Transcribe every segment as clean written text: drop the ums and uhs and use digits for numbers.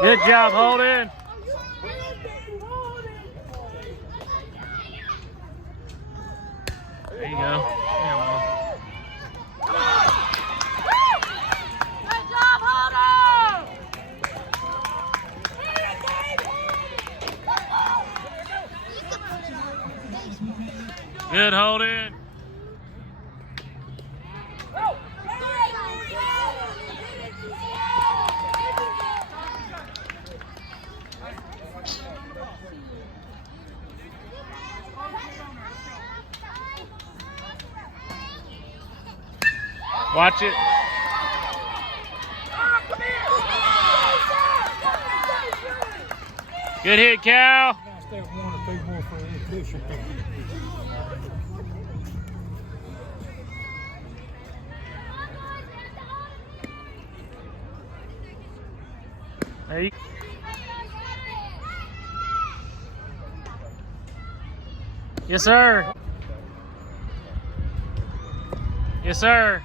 Good job, Holden. There you go. Yeah, well. Good job, Holden! Good, Holden. Watch it. Good hit, Cal. There you go. Yes, sir. Yes, sir.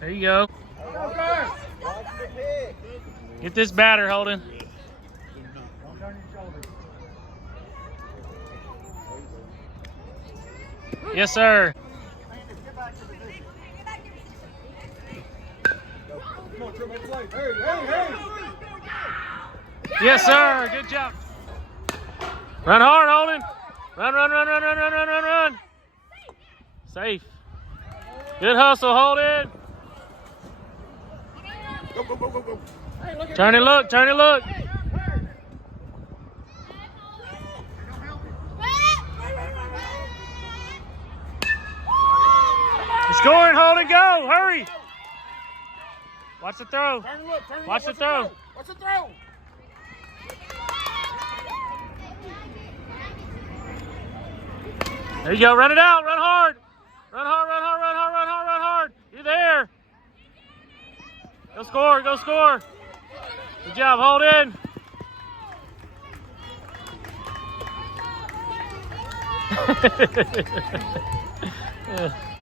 There you go. Get this batter, Holden. Yes, sir. Yes, sir. Good job. Run hard, Holden. Run, run, run, run, run, run, run, run, run. Safe. Good hustle, Holden. Go, go, go, go, go. Turn and look, turn and look. Scoring, Holden, go, hurry. Watch the throw. Watch the throw. Watch the throw. There you go, run it out, run hard. Run hard, run hard, run hard, run hard, run hard. You're there. Go score, go score. Good job, Holden.